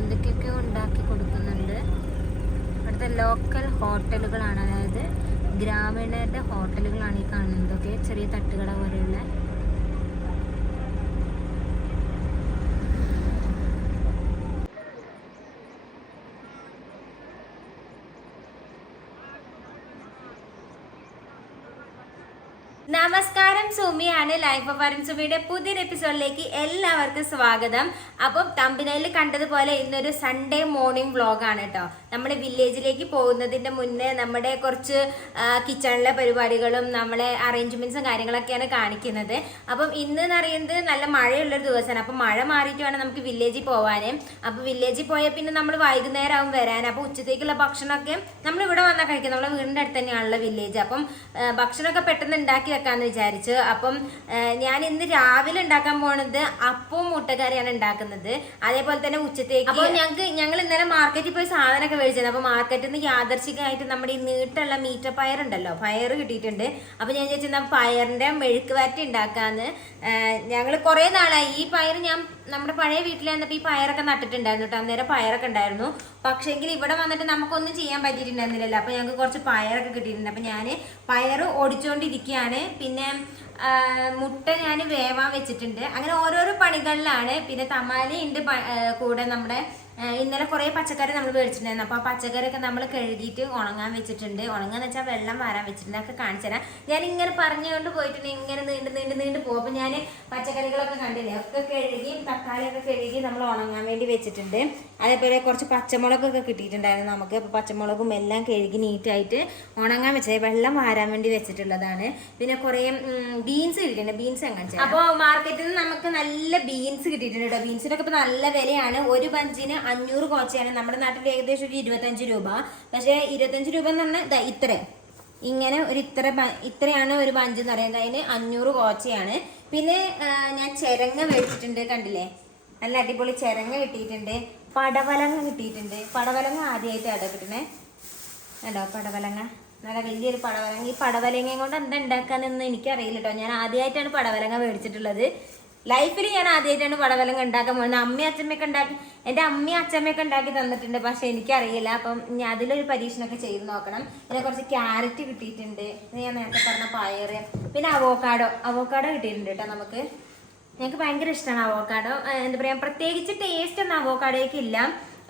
എന്തൊക്കെയൊക്കെ ഉണ്ടാക്കി കൊടുക്കുന്നുണ്ട്. ഇവിടുത്തെ ലോക്കൽ ഹോട്ടലുകളാണ്, അതായത് ഗ്രാമീണരുടെ ഹോട്ടലുകളാണ് ഈ കാണുന്നതൊക്കെ, ചെറിയ തട്ടുകട പോലെയുള്ള. നമസ്കാരം, സുമിയാണ്. ലൈഫ് ഓഫ് അരുൺ സുമിയുടെ പുതിയൊരു എപ്പിസോഡിലേക്ക് എല്ലാവർക്കും സ്വാഗതം. അപ്പം തമ്പനയിൽ കണ്ടതുപോലെ ഇന്നൊരു സൺഡേ മോർണിംഗ് വ്ളോഗാണ് കേട്ടോ. നമ്മൾ വില്ലേജിലേക്ക് പോകുന്നതിന്റെ മുന്നേ നമ്മുടെ കുറച്ച് കിച്ചണിലെ പരിപാടികളും നമ്മളെ അറേഞ്ച്മെന്റ്സും കാര്യങ്ങളൊക്കെയാണ് കാണിക്കുന്നത്. അപ്പം ഇന്ന് എന്ന് പറയുന്നത് നല്ല മഴയുള്ളൊരു ദിവസമാണ്. അപ്പം മഴ മാറിയിട്ട് വേണം നമുക്ക് വില്ലേജിൽ പോകാൻ. അപ്പം വില്ലേജിൽ പോയാൽ പിന്നെ നമ്മൾ വൈകുന്നേരം ആവും വരാൻ. അപ്പം ഉച്ചത്തേക്കുള്ള ഭക്ഷണമൊക്കെ നമ്മൾ ഇവിടെ വന്നാൽ കഴിക്കും. നമ്മളെ വീടിൻ്റെ അടുത്ത് തന്നെയാണല്ലോ വില്ലേജ്. അപ്പം ഭക്ഷണമൊക്കെ പെട്ടെന്ന് ഉണ്ടാക്കി വെക്കാന്ന് വിചാരിച്ചു. അപ്പം ഞാൻ ഇന്ന് രാവിലെ ഉണ്ടാക്കാൻ പോണത് അപ്പവും മുട്ടക്കറിയാണ് ഉണ്ടാക്കുന്നത്. അതേപോലെ തന്നെ ഉച്ചത്തേക്ക് അപ്പോൾ ഞങ്ങൾ ഇന്നലെ മാർക്കറ്റിൽ പോയി സാധനമൊക്കെ മേടിച്ചത്. അപ്പൊ മാർക്കറ്റിൽ നിന്ന് യാദർശികമായിട്ട് നമ്മുടെ ഈ നീട്ടുള്ള മീറ്റർ പയറുണ്ടല്ലോ, പയർ കിട്ടിയിട്ടുണ്ട്. അപ്പൊ ഞാൻ ചോദിച്ചാൽ പയറിന്റെ മെഴുക്ക് വരട്ടി ഉണ്ടാക്കാന്ന്. ഞങ്ങൾ കുറെ നാളായി ഈ പയർ ഞാൻ നമ്മുടെ പഴയ വീട്ടിൽ വന്നപ്പോൾ ഈ പയറൊക്കെ നട്ടിട്ടുണ്ടായിരുന്നു കേട്ടോ. അന്നേരം പയറൊക്കെ ഉണ്ടായിരുന്നു. പക്ഷേങ്കിൽ ഇവിടെ വന്നിട്ട് നമുക്കൊന്നും ചെയ്യാൻ പറ്റിയിട്ടുണ്ടായിരുന്നില്ലല്ലോ. അപ്പൊ ഞങ്ങൾക്ക് കുറച്ച് പയറൊക്കെ കിട്ടിയിട്ടുണ്ട്. അപ്പൊ ഞാൻ പയർ ഓടിച്ചുകൊണ്ടിരിക്കുകയാണ്. പിന്നെ മുട്ട ഞാൻ വേവാൻ വെച്ചിട്ടുണ്ട്. അങ്ങനെ ഓരോരോ പണികളിലാണ്. പിന്നെ തമാലയുണ്ട് കൂടെ. നമ്മുടെ ഇന്നലെ കുറേ പച്ചക്കറി നമ്മൾ മേടിച്ചിട്ടുണ്ടായിരുന്നു. അപ്പോൾ ആ പച്ചക്കറിയൊക്കെ നമ്മൾ കഴുകിയിട്ട് ഉണങ്ങാൻ വെച്ചിട്ടുണ്ട്. ഉണങ്ങാന്ന് വെച്ചാൽ വെള്ളം വാരാൻ വെച്ചിട്ടുണ്ട്. അതൊക്കെ കാണിച്ചു തരാം. ഞാൻ ഇങ്ങനെ പറഞ്ഞുകൊണ്ട് പോയിട്ടുണ്ട്, ഇങ്ങനെ നീണ്ട് പോകും. അപ്പോൾ ഞാൻ പച്ചക്കറികളൊക്കെ കണ്ടില്ലേ, ഒക്കെ കഴുകി തക്കാളിയൊക്കെ കഴുകി നമ്മൾ ഉണങ്ങാൻ വേണ്ടി വെച്ചിട്ടുണ്ട്. അതേപോലെ കുറച്ച് പച്ചമുളകൊക്കെ കിട്ടിയിട്ടുണ്ടായിരുന്നു നമുക്ക്. അപ്പോൾ പച്ചമുളകും എല്ലാം കഴുകി നീറ്റായിട്ട് ഉണങ്ങാൻ വെച്ചത്, വെള്ളം വാരാൻ വേണ്ടി വെച്ചിട്ടുള്ളതാണ്. പിന്നെ കുറേ ബീൻസ് കിട്ടിയിട്ടുണ്ട്. ബീൻസ് എങ്ങനെ അപ്പോൾ മാർക്കറ്റിൽ നിന്ന് നമുക്ക് നല്ല ബീൻസ് കിട്ടിയിട്ടുണ്ട് കേട്ടോ. ബീൻസിനൊക്കെ ഇപ്പോൾ നല്ല വിലയാണ്. ഒരു ബഞ്ചിന് 500 കോച്ചയാണ്. നമ്മുടെ നാട്ടിൽ ഏകദേശം ഒരു 25 രൂപ. പക്ഷേ 25 രൂപ എന്ന് പറഞ്ഞാൽ ഇങ്ങനെ ഒരു ഇത്രയാണ് ഒരു ബഞ്ച് എന്ന് പറയുന്നത്. അതിന് 500 കോച്ചയാണ്. പിന്നെ ഞാൻ ചിരങ്ങ മേടിച്ചിട്ടുണ്ട്, കണ്ടില്ലേ, നല്ല അടിപൊളി ചിരങ്ങ കിട്ടിയിട്ടുണ്ട്. പടവലങ്ങ കിട്ടിയിട്ടുണ്ട്. പടവലങ്ങ ആദ്യമായിട്ട് അവിടെ കിട്ടണേ കേട്ടോ. പടവലങ്ങ നല്ല വലിയൊരു പടവലങ്ങ. ഈ പടവലങ്ങയും കൊണ്ട് എന്താ ഉണ്ടാക്കാനെന്ന് എനിക്കറിയില്ല കേട്ടോ. ഞാൻ ആദ്യമായിട്ടാണ് പടവലങ്ങ മേടിച്ചിട്ടുള്ളത്. ലൈഫിൽ ഞാൻ ആദ്യമായിട്ടാണ് പടവലങ്ങ ഉണ്ടാക്കാൻ പോകുന്നത്. അമ്മയും അച്ഛമ്മയൊക്കെ ഉണ്ടാക്കി, എൻ്റെ അമ്മയും അച്ഛമ്മയൊക്കെ ഉണ്ടാക്കി തന്നിട്ടുണ്ട്. പക്ഷെ എനിക്കറിയില്ല. അപ്പം ഞാൻ അതിലൊരു പരീക്ഷണമൊക്കെ ചെയ്ത് നോക്കണം. പിന്നെ കുറച്ച് ക്യാരറ്റ് കിട്ടിയിട്ടുണ്ട്. ഞാൻ നേരത്തെ പറഞ്ഞ പയറ്. പിന്നെ അവോക്കാഡോ കിട്ടിയിട്ടുണ്ട് കേട്ടോ. ഞങ്ങൾക്ക് ഭയങ്കര ഇഷ്ടമാണ് അവോക്കാഡോ. എന്താ പറയുക, പ്രത്യേകിച്ച് ടേസ്റ്റ് ഒന്നും അവോക്കാഡോയ്ക്ക് ഇല്ല.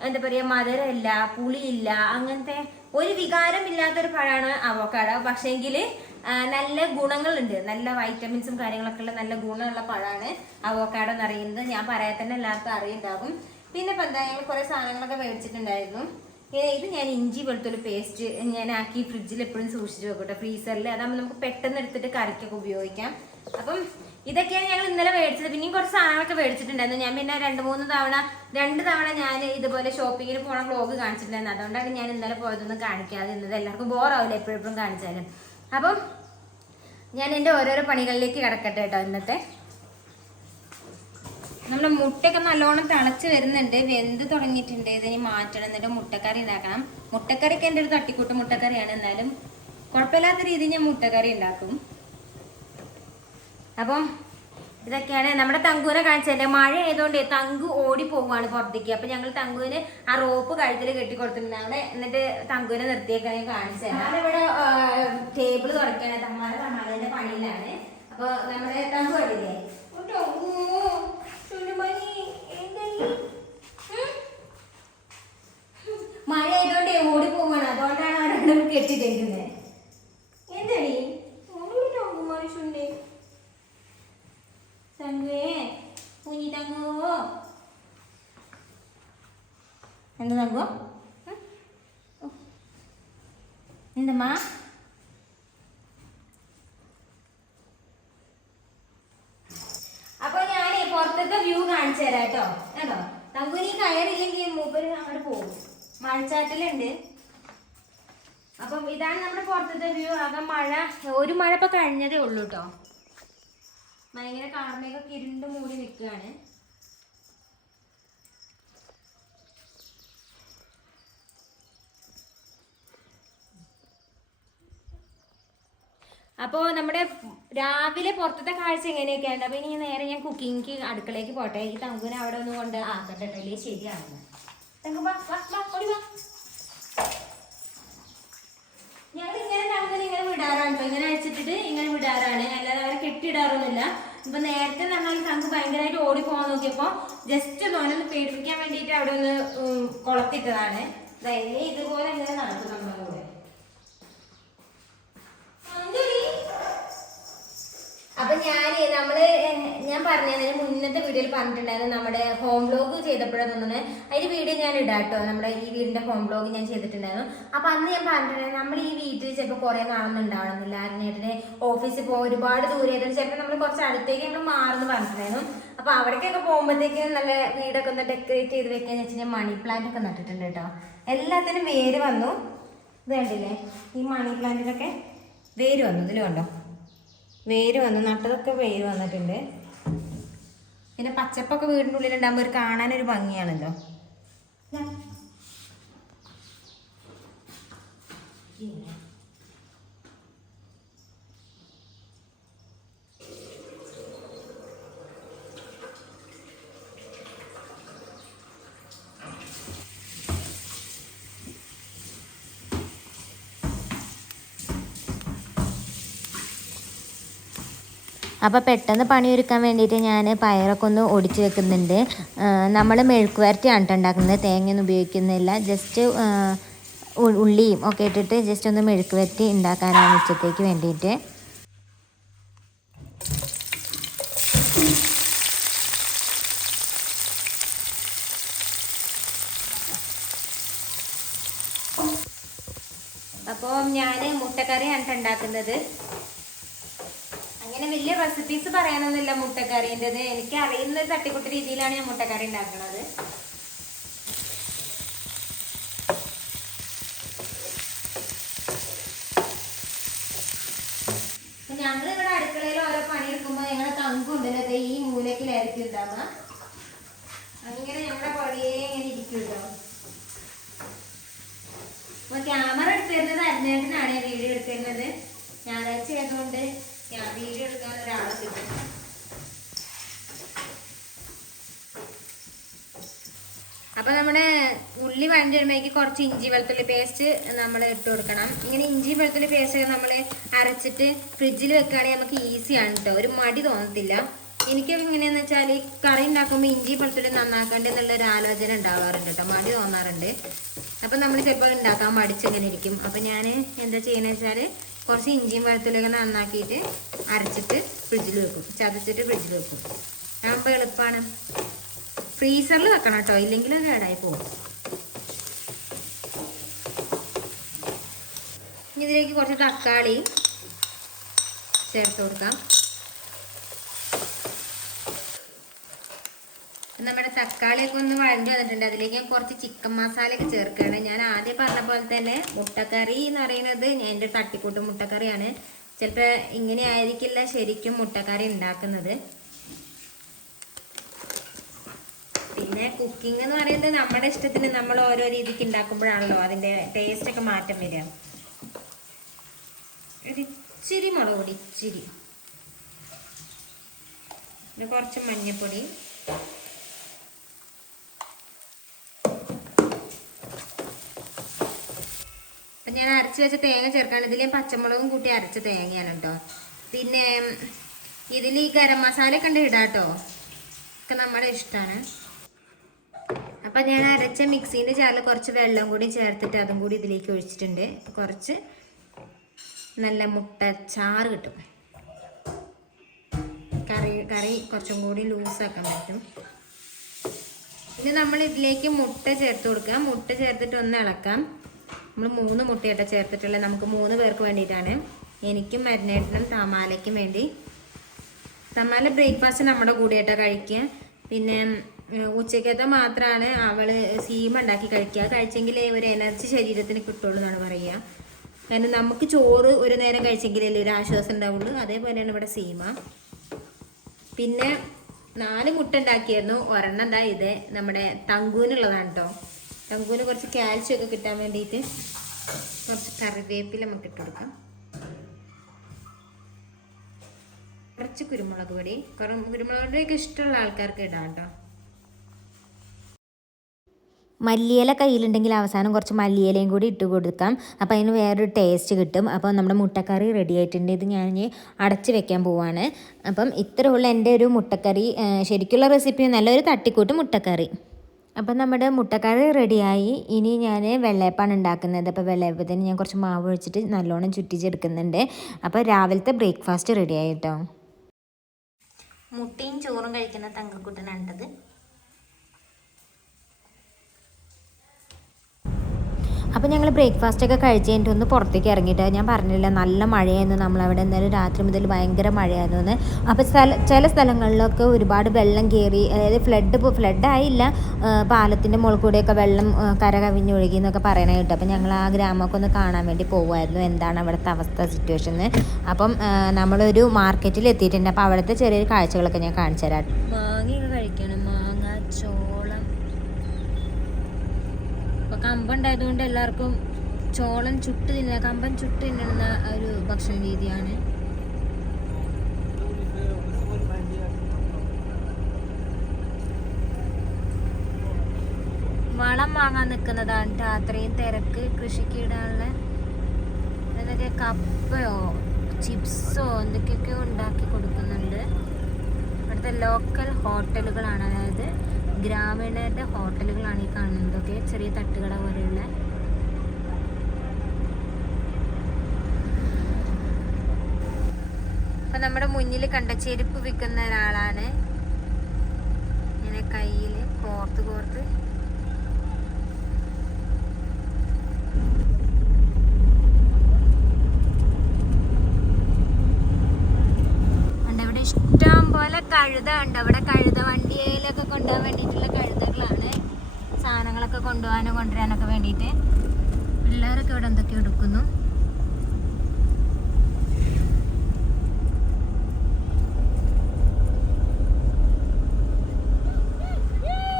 എന്താ പറയുക, മധുരമില്ല, പുളിയില്ല, അങ്ങനത്തെ ഒരു വികാരം ഇല്ലാത്തൊരു പഴമാണ് അവോക്കാഡോ. പക്ഷേങ്കിൽ നല്ല ഗുണങ്ങളുണ്ട്, നല്ല വൈറ്റമിൻസും കാര്യങ്ങളൊക്കെ ഉള്ള നല്ല ഗുണമുള്ള പഴമാണ് അവോക്കാഡോ എന്ന് അറിയുന്നത്. ഞാൻ പറയാൻ തന്നെ എല്ലാവർക്കും അറിയുണ്ടാകും. പിന്നെ ഇപ്പം എന്താ, ഞങ്ങൾ കുറേ സാധനങ്ങളൊക്കെ മേടിച്ചിട്ടുണ്ടായിരുന്നു. ഇത് ഞാൻ ഇഞ്ചി വെളുത്തുള്ളി പേസ്റ്റ് ഞാൻ ആക്കി ഫ്രിഡ്ജിൽ എപ്പോഴും സൂക്ഷിച്ച് വെക്കട്ടെ, ഫ്രീസറിൽ. അതാകുമ്പോൾ നമുക്ക് പെട്ടെന്ന് എടുത്തിട്ട് കറിക്കൊക്കെ ഉപയോഗിക്കാം. അപ്പം ഇതൊക്കെയാണ് ഞങ്ങൾ ഇന്നലെ മേടിച്ചത്. പിന്നെയും കുറച്ച് സാധനങ്ങളൊക്കെ മേടിച്ചിട്ടുണ്ടായിരുന്നു. ഞാൻ പിന്നെ രണ്ട് തവണ ഞാൻ ഇതുപോലെ ഷോപ്പിങ്ങിന് പോണ വ്ളോഗ് കാണിച്ചിട്ടുണ്ടായിരുന്നു. അതുകൊണ്ടാണ് ഞാൻ ഇന്നലെ പോയതൊന്നും കാണിക്കാതെ ഇരുന്നത്. എല്ലാവർക്കും ബോറാവില്ല എപ്പോഴും കാണിച്ചാലും. അപ്പം ഞാൻ എൻ്റെ ഓരോരോ പണികളിലേക്ക് കിടക്കട്ടെ കേട്ടോ. ഇന്നത്തെ നമ്മുടെ മുട്ടയൊക്കെ നല്ലോണം തിളച്ച് വരുന്നുണ്ട്, വെന്ത് തുടങ്ങിയിട്ടുണ്ട്. ഇതിനി മാറ്റണം, എന്നിട്ട് മുട്ടക്കറി ഉണ്ടാക്കണം. മുട്ടക്കറിയൊക്കെ എൻ്റെ ഒരു തട്ടിക്കൂട്ട് മുട്ടക്കറിയാണ്, എന്നാലും കുഴപ്പമില്ലാത്ത രീതിയിൽ ഞാൻ മുട്ടക്കറി ഉണ്ടാക്കും. അപ്പം ഇതൊക്കെയാണ്. നമ്മുടെ തങ്കുവിനെ കാണിച്ചല്ലേ, മഴ ആയതുകൊണ്ട് തങ്കു ഓടി പോവുകയാണ് പുറത്തേക്ക്. അപ്പം ഞങ്ങൾ തങ്കുവിന് ആ റോപ്പ് കഴുത്തിൽ കെട്ടി കൊടുത്തിട്ടുണ്ട് അവിടെ. എന്നിട്ട് തങ്കുവിനെ നിർത്തിയൊക്കെ കാണിച്ചു തരാം. ഇവിടെ ടേബിൾ തുടക്കുകയാണ്. തമ്മാന്റെ പണിയിലാണ്. അപ്പോൾ നമ്മുടെ തങ്കു കണ്ടില്ലേ, മഴ ആയതുകൊണ്ട് ഓടി പോവുകയാണ്. അതുകൊണ്ടാണ് അവിടെ കെട്ടിട്ടേക്കുന്നത്. എന്താണീ മനുഷ്യൻ്റെ തങ്കുവേ, കുഞ്ഞി തങ്കുവോ, എന്താ തങ്കുവോ, എന്തമ്മാ? അപ്പൊ ഞാൻ പുറത്തത്തെ വ്യൂ കാണിച്ചു തരാം കേട്ടോ. കേട്ടോ, തങ്കുവിന് കയറില്ലെങ്കിൽ മൂപ്പര് അങ്ങോട്ട് പോകും. മഴച്ചാറ്റലുണ്ട്. അപ്പം ഇതാണ് നമ്മുടെ പുറത്തത്തെ വ്യൂ. ആകെ ഒരു മഴ ഇപ്പൊ കഴിഞ്ഞതേ ഉള്ളൂ കേട്ടോ. ഭയങ്കര കാർമേഘമൊക്കെ ഇരുണ്ട് മൂടി നിൽക്കുകയാണ്. അപ്പോൾ നമ്മുടെ രാവിലെ പുറത്തത്തെ കാഴ്ച എങ്ങനെയൊക്കെയാണ്. അപ്പോൾ ഇനി നേരെ ഞാൻ കുക്കിംഗ് അടുക്കളയ്ക്ക് പോട്ടെ. ഈ തങ്കുവിനെ അവിടെ ഒന്ന് കൊണ്ട് ആക്കട്ടെ, ശരിയാണ്. ഞങ്ങൾ ഇങ്ങനെ തമ്മിൽ ഇങ്ങനെ വിടാറാണ് കേട്ടോ, ഇങ്ങനെ അഴിച്ചിട്ടിട്ട് ഇങ്ങനെ വിടാറാണ്, അല്ലാതെ അവരെ കെട്ടിയിടാറൊന്നുമില്ല. ഇപ്പൊ നേരത്തെ നമ്മൾ നമുക്ക് ഭയങ്കരമായിട്ട് ഓടി പോകാൻ നോക്കിയപ്പോ ജസ്റ്റ് ഒന്ന് പേടിപ്പിക്കാൻ വേണ്ടിയിട്ട് അവിടെ ഒന്ന് കൊളത്തിട്ടതാണ്. ഇതുപോലെ ഇങ്ങനെ നടക്കും നമ്മുടെ കൂടെ. അപ്പൊ ഞാൻ പറഞ്ഞതിന് മുന്നത്തെ വീഡിയോയിൽ പറഞ്ഞിട്ടുണ്ടായിരുന്നു, നമ്മുടെ ഹോം വ്ലോഗ് ചെയ്തപ്പോഴാണ് തോന്നുന്നത്, അതിന്റെ വീഡിയോ ഞാൻ ഇടാം കേട്ടോ. നമ്മുടെ ഈ വീടിന്റെ ഹോം വ്ലോഗ് ഞാൻ ചെയ്തിട്ടുണ്ടായിരുന്നു. അപ്പൊ അന്ന് ഞാൻ പറഞ്ഞിട്ടുണ്ടായിരുന്നു, നമ്മൾ ഈ വീട്ടിൽ ചിലപ്പോൾ കുറെ നാളൊന്നും ഉണ്ടാവണമെന്നില്ല, അരുണേട്ടന് ഓഫീസിൽ പോകാൻ ഒരുപാട് ദൂരം, ചിലപ്പോൾ നമ്മൾ കുറച്ച് അടുത്തേക്ക് നമ്മൾ മാറുന്നു പറഞ്ഞിട്ടുണ്ടായിരുന്നു. അപ്പൊ അവിടേക്കൊക്കെ പോകുമ്പോഴത്തേക്ക് നല്ല വീടൊക്കെ ഒന്ന് ഡെക്കറേറ്റ് ചെയ്ത് വെക്കാന്ന് വെച്ചാൽ ഞാൻ മണി പ്ലാന്റ് ഒക്കെ നട്ടിട്ടുണ്ട് കേട്ടോ. എല്ലാത്തിനും വേര് വന്നു. ഇത് കണ്ടില്ലേ, ഈ മണി പ്ലാന്റിലൊക്കെ വേര് വന്നു. ഇതിൽ കണ്ടോ വേര് വന്നു, നട്ടതൊക്കെ വേര് വന്നിട്ടുണ്ട്. പിന്നെ പച്ചപ്പൊക്കെ വീടിൻ്റെ ഉള്ളിലുണ്ടാകുമ്പോൾ ഒരു കാണാനൊരു ഭംഗിയാണല്ലോ. അപ്പോൾ പെട്ടെന്ന് പണിയൊരുക്കാൻ വേണ്ടിയിട്ട് ഞാൻ പയറൊക്കെ ഒന്ന് ഒടിച്ച് വെക്കുന്നുണ്ട്. നമ്മൾ മെഴുക്ക് വരട്ടിയാണ് കേട്ടോ ഉണ്ടാക്കുന്നത്, തേങ്ങയൊന്നും ഉപയോഗിക്കുന്നില്ല. ജസ്റ്റ് ഉള്ളിയും ഒക്കെ ഇട്ടിട്ട് ജസ്റ്റ് ഒന്ന് മെഴുക്ക് വരട്ടി ഉണ്ടാക്കാനാണ് ഉച്ചത്തേക്ക് വേണ്ടിയിട്ട്. അപ്പോൾ ഞാൻ മുട്ടക്കറിയാണ് ഉണ്ടാക്കുന്നത്. അങ്ങനെ വലിയ റെസിപ്പീസ് പറയാനൊന്നുമില്ല മുട്ടക്കറീൻ്റെത്. എനിക്ക് അറിയുന്ന ഒരു തട്ടിക്കൂട്ട് രീതിയിലാണ് ഞാൻ മുട്ടക്കറി ഉണ്ടാക്കുന്നത്. ഞങ്ങൾ ഇവിടെ അടുക്കളയിൽ ഓരോ പണിയെടുക്കുമ്പോൾ ഞങ്ങളുടെ തങ്കുണ്ടല്ലോ ഈ മൂലക്കിലായിരിക്കും ഉണ്ടാവുക. അങ്ങനെ ഞങ്ങളുടെ പുറകെ ഇങ്ങനെ ഇരിക്കുമല്ലോ. അപ്പൊ ക്യാമറ എടുത്തിരുന്നത് അരുണേട്ടനാണ്, വീഡിയോ എടുത്തിരുന്നത്. ഞായറാഴ്ച ആയതുകൊണ്ട് ഞാൻ വീഡിയോ എടുക്കാൻ ഒരാളെ കിട്ടും. അപ്പൊ നമ്മുടെ ഉള്ളി വഴഞ്ഞ് വരുമ്പോഴേക്ക് കുറച്ച് ഇഞ്ചി വെളുത്തുള്ളി പേസ്റ്റ് നമ്മൾ ഇട്ട് കൊടുക്കണം. ഇങ്ങനെ ഇഞ്ചി വെളുത്തുള്ളി പേസ്റ്റ് നമ്മൾ അരച്ചിട്ട് ഫ്രിഡ്ജിൽ വെക്കുകയാണെങ്കിൽ നമുക്ക് ഈസിയാണ് കേട്ടോ, ഒരു മടി തോന്നത്തില്ല. എനിക്കൊക്കെ എങ്ങനെയാന്ന് വെച്ചാൽ ഈ കറി ഉണ്ടാക്കുമ്പോൾ ഇഞ്ചി വെളുത്തുള്ളി നന്നാക്കേണ്ട എന്നുള്ളൊരു ആലോചന ഉണ്ടാവാറുണ്ട് കേട്ടോ, മടി തോന്നാറുണ്ട്. അപ്പം നമ്മൾ ചിലപ്പോൾ ഉണ്ടാക്കാൻ മടിച്ചിങ്ങനെ ഇരിക്കും. അപ്പം ഞാൻ എന്താ ചെയ്യണമെന്ന് വെച്ചാൽ കുറച്ച് ഇഞ്ചിയും വെളുത്തുള്ളിയൊക്കെ നന്നാക്കിയിട്ട് അരച്ചിട്ട് ഫ്രിഡ്ജിൽ വെക്കും, ചതച്ചിട്ട് ഫ്രിഡ്ജിൽ വെക്കും. ആകുമ്പോൾ എളുപ്പമാണ്. ഫ്രീസറിൽ വെക്കണം കേട്ടോ, ഇല്ലെങ്കിൽ കേടായി പോകും. ഇതിലേക്ക് കുറച്ച് തക്കാളി ചേർത്ത് കൊടുക്കാം. നമ്മുടെ തക്കാളിയൊക്കെ ഒന്ന് വഴഞ്ഞു വന്നിട്ടുണ്ട്. അതിലേക്ക് ഞാൻ കുറച്ച് ചിക്കൻ മസാലയൊക്കെ ചേർക്കുകയാണ്. ഞാൻ ആദ്യം പറഞ്ഞ പോലെ തന്നെ മുട്ടക്കറി എന്ന് പറയുന്നത് എൻ്റെ തട്ടിക്കൂട്ട് മുട്ടക്കറിയാണ്. ചിലപ്പോൾ ഇങ്ങനെ ആയിരിക്കില്ല ശരിക്കും മുട്ടക്കറി ഉണ്ടാക്കുന്നത്. പിന്നെ കുക്കിംഗ് എന്ന് പറയുന്നത് നമ്മുടെ ഇഷ്ടത്തിന് നമ്മൾ ഓരോ രീതിക്ക് ഉണ്ടാക്കുമ്പോഴാണല്ലോ അതിൻ്റെ ടേസ്റ്റൊക്കെ മാറ്റം വരിക. ഇച്ചിരി മുളക് പൊടി, ഇച്ചിരി, പിന്നെ കുറച്ച് മഞ്ഞൾപ്പൊടി, അപ്പം ഞാൻ അരച്ച് വെച്ച തേങ്ങ ചേർക്കാണ്. ഇതിൽ പച്ചമുളകും കൂട്ടി അരച്ച തേങ്ങയാണ് കേട്ടോ. പിന്നെ ഇതിൽ ഈ ഗരം മസാല ഒക്കെ ഉണ്ട് ഇടാം കേട്ടോ, ഒക്കെ നമ്മുടെ ഇഷ്ടമാണ്. അപ്പം ഞാൻ അരച്ച മിക്സീൻ്റെ ജാറിൽ കുറച്ച് വെള്ളം കൂടി ചേർത്തിട്ട് അതും കൂടി ഇതിലേക്ക് ഒഴിച്ചിട്ടുണ്ട്. കുറച്ച് നല്ല മുട്ടച്ചാറ് കിട്ടും. കറി കുറച്ചും കൂടി ലൂസാക്കാൻ പറ്റും. പിന്നെ നമ്മൾ ഇതിലേക്ക് മുട്ട ചേർത്ത് കൊടുക്കാം. മുട്ട ചേർത്തിട്ട് ഒന്ന് ഇളക്കാം. നമ്മൾ 3 മുട്ടയായിട്ട് ചേർത്തിട്ടുള്ളത്, നമുക്ക് 3 പേർക്ക് വേണ്ടിയിട്ടാണ്. എനിക്കും മരുന്നേട്ടനും തമാലയ്ക്കും വേണ്ടി. തമാല ബ്രേക്ക്ഫാസ്റ്റ് നമ്മുടെ കൂടെയായിട്ടാണ് കഴിക്കുക. പിന്നെ ഉച്ചക്കത്തെ മാത്രമാണ് അവൾ സീമ ഉണ്ടാക്കി കഴിക്കുക. കഴിച്ചെങ്കിലേ ഒരു എനർജി ശരീരത്തിന് കിട്ടുള്ളൂ എന്നാണ് പറയുക. കാരണം നമുക്ക് ചോറ് ഒരു നേരം കഴിച്ചെങ്കിലല്ലേ ഒരു ആശ്വാസം ഉണ്ടാവുള്ളൂ. അതേപോലെയാണ് ഇവിടെ സീമ. പിന്നെ 4 മുട്ട ഉണ്ടാക്കിയായിരുന്നു. ഒരെണ്ണം എന്താ ഇത് നമ്മുടെ തങ്കൂനുള്ളതാണ് കേട്ടോ. തങ്കൂന് കുറച്ച് കാൽഷ്യം ഒക്കെ കിട്ടാൻ വേണ്ടിയിട്ട് കുറച്ച് കറിവേപ്പില നമുക്ക് ഇട്ട് കൊടുക്കാം. കുറച്ച് കുരുമുളക് പൊടി, കുരുമുളക് പൊടിയൊക്കെ ഇഷ്ടമുള്ള ആൾക്കാർക്ക് ഇടാം കേട്ടോ. മല്ലിയില കയ്യിലുണ്ടെങ്കിൽ അവസാനം കുറച്ച് മല്ലിയിലയും കൂടി ഇട്ട് കൊടുക്കാം. അപ്പോൾ അതിന് വേറൊരു ടേസ്റ്റ് കിട്ടും. അപ്പോൾ നമ്മുടെ മുട്ടക്കറി റെഡി ആയിട്ടുണ്ട്. ഇത് ഞാൻ അടച്ച് വെക്കാൻ പോവാണ്. അപ്പം ഇത്രയുള്ള എൻ്റെ ഒരു മുട്ടക്കറി, ശരിക്കുള്ള റെസിപ്പി നല്ലൊരു തട്ടിക്കൂട്ട് മുട്ടക്കറി. അപ്പം നമ്മുടെ മുട്ടക്കറി റെഡിയായി. ഇനി ഞാൻ വെള്ളയപ്പമാണ് ഉണ്ടാക്കുന്നത്. അപ്പോൾ വെള്ളയപ്പത്തിന് ഞാൻ കുറച്ച് മാവ് ഒഴിച്ചിട്ട് നല്ലോണം ചുറ്റിച്ചെടുക്കുന്നുണ്ട്. അപ്പോൾ രാവിലത്തെ ബ്രേക്ക്ഫാസ്റ്റ് റെഡിയായി കേട്ടോ. മുട്ടയും ചോറും കഴിക്കുന്ന തങ്കക്കുട്ടനാണിട്ടത്. അപ്പോൾ ഞങ്ങൾ ബ്രേക്ക്ഫാസ്റ്റൊക്കെ കഴിച്ച് കഴിഞ്ഞിട്ട് ഒന്ന് പുറത്തേക്ക് ഇറങ്ങിയിട്ട്, ഞാൻ പറഞ്ഞില്ല നല്ല മഴയായിരുന്നു നമ്മളവിടെ. എന്തായാലും രാത്രി മുതൽ ഭയങ്കര മഴയായിരുന്നു എന്ന്. അപ്പോൾ ചില സ്ഥലങ്ങളിലൊക്കെ ഒരുപാട് വെള്ളം കയറി, അതായത് ഫ്ലഡായില്ല, പാലത്തിൻ്റെ മുകളിൽ കൂടെയൊക്കെ വെള്ളം കര കവിഞ്ഞൊഴുകി എന്നൊക്കെ പറയാനായിട്ട് കേട്ടോ. അപ്പോൾ ഞങ്ങൾ ആ ഗ്രാമമൊക്കെ ഒന്ന് കാണാൻ വേണ്ടി പോകുമായിരുന്നു, എന്താണ് അവിടുത്തെ അവസ്ഥ, സിറ്റുവേഷൻ. അപ്പം നമ്മളൊരു മാർക്കറ്റിൽ എത്തിയിട്ടുണ്ട്. അപ്പോൾ അവിടുത്തെ ചെറിയൊരു കാഴ്ചകളൊക്കെ ഞാൻ കാണിച്ചു തരാം. മാങ്ങയൊക്കെ കഴിക്കണം, മാങ്ങ, ചോളം. അപ്പോൾ കമ്പുണ്ടായതുകൊണ്ട് എല്ലാവർക്കും ചോളം ചുട്ട് തിന്നുക, കമ്പൻ ചുട്ട് തിന്നുന്ന ഒരു ഭക്ഷണ രീതിയാണ്. വളം വാങ്ങാൻ നിൽക്കുന്നതാണ് കേട്ടോ. അത്രയും തിരക്ക്. കൃഷിക്ക് ഇടാനുള്ള എന്തൊക്കെ കപ്പയോ ചിപ്സോ എന്തൊക്കെയൊക്കെയോ ഉണ്ടാക്കി കൊടുക്കുന്നുണ്ട്. ഇവിടുത്തെ ലോക്കൽ ഹോട്ടലുകളാണ്, അതായത് ഗ്രാമീണരുടെ ഹോട്ടലുകളാണ് ഈ കാണുന്നതൊക്കെ, ചെറിയ തട്ടുകട പോലെയുള്ള. അപ്പം നമ്മുടെ മുന്നിൽ കണ്ട ചെരുപ്പ് വിൽക്കുന്ന ഒരാളാണ്. ഇങ്ങനെ കയ്യിൽ കോർത്ത് ഇഷ്ടം പോലെ കഴുത ഉണ്ട്. അവിടെ കഴുത വണ്ടിയിലൊക്കെ കൊണ്ടുപോകാൻ വേണ്ടിയിട്ടുള്ള കഴുതകളാണ്. സാധനങ്ങളൊക്കെ കൊണ്ടുവരാനൊക്കെ വേണ്ടിയിട്ട്. പിള്ളേരൊക്കെ ഇവിടെ എന്തൊക്കെയോ എടുക്കുന്നു.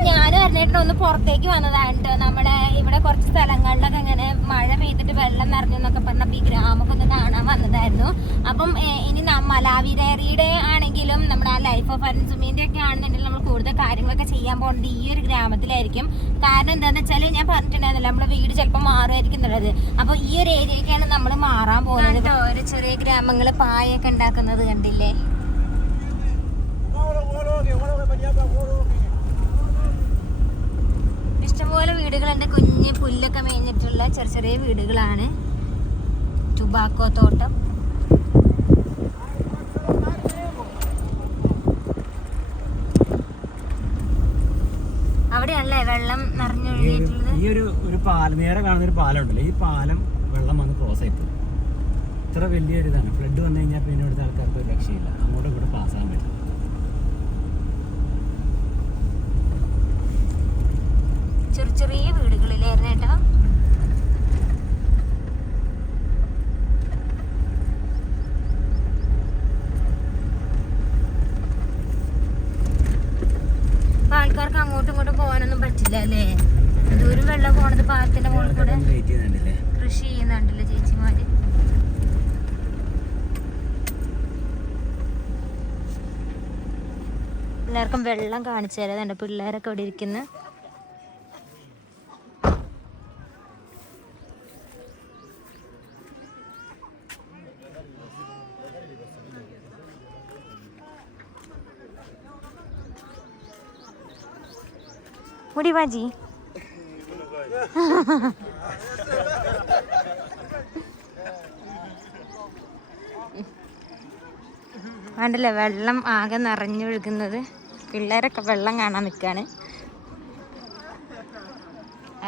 ഞാനും അറിഞ്ഞിട്ട് ഒന്ന് പുറത്തേക്ക് വന്നതാണ് കേട്ടോ. നമ്മുടെ ഇവിടെ കുറച്ച് സ്ഥലങ്ങളിലൊക്കെ ഇങ്ങനെ മഴ പെയ്തിട്ട് വെള്ളം നിറഞ്ഞു എന്നൊക്കെ പറഞ്ഞപ്പോൾ ഈ ഗ്രാമമൊക്കെ ഒന്ന് കാണാൻ വന്നതായിരുന്നു. അപ്പം ഇനി മലാവിരേറിയുടെ ആണെങ്കിലും നമ്മുടെ ആ ലൈഫ് ഓഫ് അരൻസുമീൻ്റെ ഒക്കെ ആണെന്നുണ്ടെങ്കിൽ നമ്മൾ കൂടുതൽ കാര്യങ്ങളൊക്കെ ചെയ്യാൻ പോകുന്നത് ഈ ഒരു ഗ്രാമത്തിലായിരിക്കും. കാരണം എന്താണെന്ന് വെച്ചാൽ ഞാൻ പറഞ്ഞിട്ടുണ്ടായിരുന്നില്ല, നമ്മുടെ വീട് ചിലപ്പോൾ മാറുമായിരിക്കും എന്നുള്ളത്. അപ്പോൾ ഈ ഒരു ഏരിയക്കാണ് നമ്മൾ മാറാൻ പോകുന്നത് കേട്ടോ. ഒരു ചെറിയ ഗ്രാമങ്ങൾ പായൊക്കെ ഉണ്ടാക്കുന്നത് കണ്ടില്ലേ. ഇഷ്ടംപോലെ വീടുകളുണ്ട്. കുഞ്ഞ് പുല്ലൊക്കെ മേഞ്ഞിട്ടുള്ള ചെറിയ വീടുകളാണ്. ടുബാക്കോ തോട്ടം. അവിടെയല്ലേ വെള്ളം നിറഞ്ഞൊഴുകിയിട്ടുള്ളത്. ഈ ഒരു പാലം, നേരെ കാണുന്ന ഒരു പാലം ഉണ്ടല്ലോ, ഈ പാലം വെള്ളം വന്ന് ക്രോസ് ആയി പോകും. ഇത്ര വലിയൊരു ഇതാണ്. ഫ്ലഡ് വന്നു കഴിഞ്ഞാൽ പിന്നെ ഇവിടുത്തെ ആൾക്കാർക്ക് ഒരു രക്ഷയില്ല, അങ്ങോട്ടും ഇവിടെ പാസ്സാകാൻ പറ്റും. ചെറിയ വീടുകളിലായിരുന്നു കേട്ടോ. ആൾക്കാർക്ക് അങ്ങോട്ടും ഇങ്ങോട്ടും പോകാനൊന്നും പറ്റില്ല അല്ലേ. ദൂരം വെള്ളം പോണത് പാലത്തിന്റെ മുകളിൽ കൂടെ. കൃഷി ചെയ്യുന്നുണ്ടല്ലേ ചേച്ചിമാര്. എല്ലാവർക്കും വെള്ളം കാണിച്ചു തരാതുണ്ട്. പിള്ളേരൊക്കെ ഇവിടെ ഇരിക്കുന്നു. मुड़ी भाजी വേണ്ടല്ലേ, വെള്ളം ആകെ നിറഞ്ഞൊഴുകുന്നത്. പിള്ളേരൊക്കെ വെള്ളം കാണാൻ നിൽക്കുകയാണ്.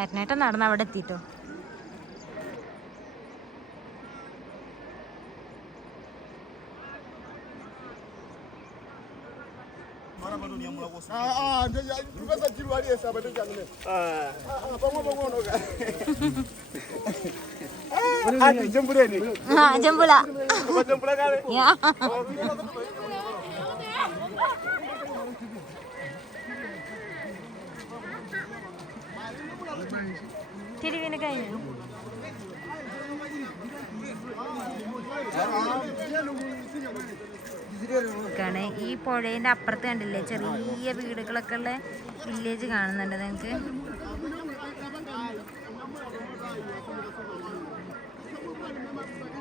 അരനേട്ടം നടന്ന് അവിടെ എത്തിട്ടോ. jempula ya. Jadi ini kayaknya ഈ പുഴേൻ്റെ അപ്പുറത്ത് കണ്ടില്ലേ ചെറിയ വീടുകളൊക്കെ ഉള്ള വില്ലേജ് കാണുന്നുണ്ട് നിങ്ങൾക്ക്.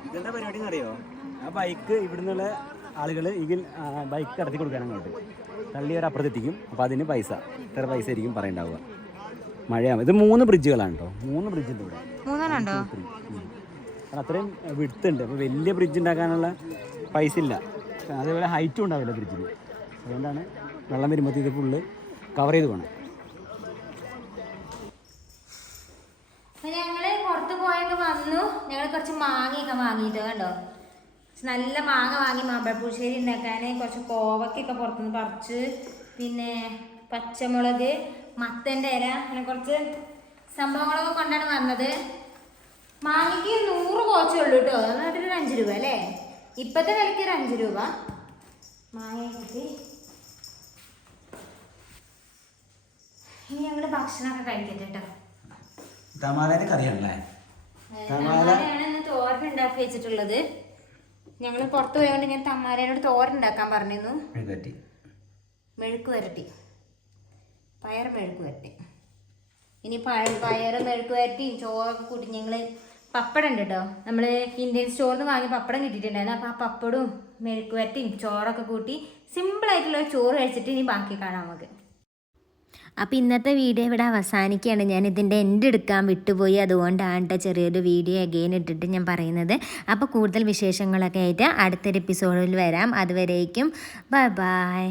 ഇതെന്താ പരിപാടി എന്നറിയോ? ആ ബൈക്ക് ഇവിടുന്നുള്ള ആളുകൾ ഈ ബൈക്ക് കടത്തി കൊടുക്കാൻ അങ്ങോട്ട് തള്ളി ഒരു അപ്പുറത്തെത്തിക്കും. അപ്പോൾ അതിന് പൈസ ഇത്ര പൈസ ആയിരിക്കും പറയണ്ടാവുക. മഴയാകുമ്പോൾ ഇത് 3 ബ്രിഡ്ജുകളാണ് കേട്ടോ. 3 ബ്രിഡ്ജുണ്ട് ഇവിടെ. 3 ഉണ്ടോ? കാരണം അത്രയും വിടുത്തുണ്ട്. അപ്പോൾ വലിയ ബ്രിഡ്ജ് ഉണ്ടാക്കാനുള്ള പൈസ ഇല്ല. അതേപോലെ ഹൈറ്റും ഉണ്ടാവില്ല ബ്രിഡ്ജിന്. അതുകൊണ്ടാണ് വെള്ളം വരുമ്പോൾ ഇത് ഫുള്ള് കവർ ചെയ്ത് പോകണം. അപ്പം ഞങ്ങൾ പുറത്ത് പോയൊക്കെ വന്നു. ഞങ്ങൾ കുറച്ച് മാങ്ങയൊക്കെ വാങ്ങിയിട്ട് കണ്ടോ, നല്ല മാങ്ങ വാങ്ങി മാമ്പഴപ്പുളിശ്ശേരി ഉണ്ടാക്കാൻ. കുറച്ച് കോവക്കൊക്കെ പുറത്തുനിന്ന് പറിച്ച്, പിന്നെ പച്ചമുളക്, മത്തൻ്റെ ഇല, അങ്ങനെ കുറച്ച് സംഭവങ്ങളൊക്കെ കൊണ്ടാണ് വന്നത്. മാങ്ങയ്ക്ക് 100 കോച്ചേ ഉള്ളൂ കേട്ടോ. അതൊരു 5 രൂപ അല്ലേ? ഇപ്പോഴത്തെ വിലയ്ക്ക് ഒരു 5 രൂപ മാങ്ങ കിട്ടി. ഇനി ഞങ്ങൾ ഭക്ഷണമൊക്കെ കഴിക്കട്ടെ കേട്ടോ. തമാലേനെ കറിയാണല്ലേ? തമാലയാണ് ഇന്ന് തോരൻ ഉണ്ടാക്കി വെച്ചിട്ടുള്ളത്. ഞങ്ങൾ പുറത്ത് പോയതുകൊണ്ട് ഞാൻ തമാലേനോട് തോരൻ ഉണ്ടാക്കാൻ പറഞ്ഞിരുന്നു. മെഴുക്ക് വരട്ടി, പയർ മെഴുക്ക് വരട്ടി. ഇനി പയർ മെഴുക്ക് വരട്ടിയും ചോറൊക്കെ കൂട്ടി ഞങ്ങൾ പപ്പടം ഉണ്ട് കേട്ടോ. നമ്മൾ ഇന്ത്യൻ സ്റ്റോറിൽ നിന്ന് വാങ്ങിയ പപ്പടം കിട്ടിയിട്ടുണ്ടായിരുന്നു. അപ്പോൾ ആ പപ്പടവും മെഴുക്ക് വരട്ടിയും ചോറൊക്കെ കൂട്ടി സിമ്പിളായിട്ടുള്ള ചോറ് കഴിച്ചിട്ട് ഇനി ബാക്കി കാണാം നമുക്ക്. അപ്പോൾ ഇന്നത്തെ വീഡിയോ ഇവിടെ അവസാനിക്കുകയാണ്. ഞാൻ ഇതിൻ്റെ എൻഡ് എടുക്കാൻ വിട്ടുപോയി. അതുകൊണ്ടാണ് ചെറിയൊരു വീഡിയോ അഗെയിൻ ഇട്ടിട്ട് ഞാൻ പറയുന്നത്. അപ്പോൾ കൂടുതൽ വിശേഷങ്ങളൊക്കെ ആയിട്ട് അടുത്തൊരു എപ്പിസോഡിൽ വരാം. അതുവരേക്കും ബൈ ബൈ.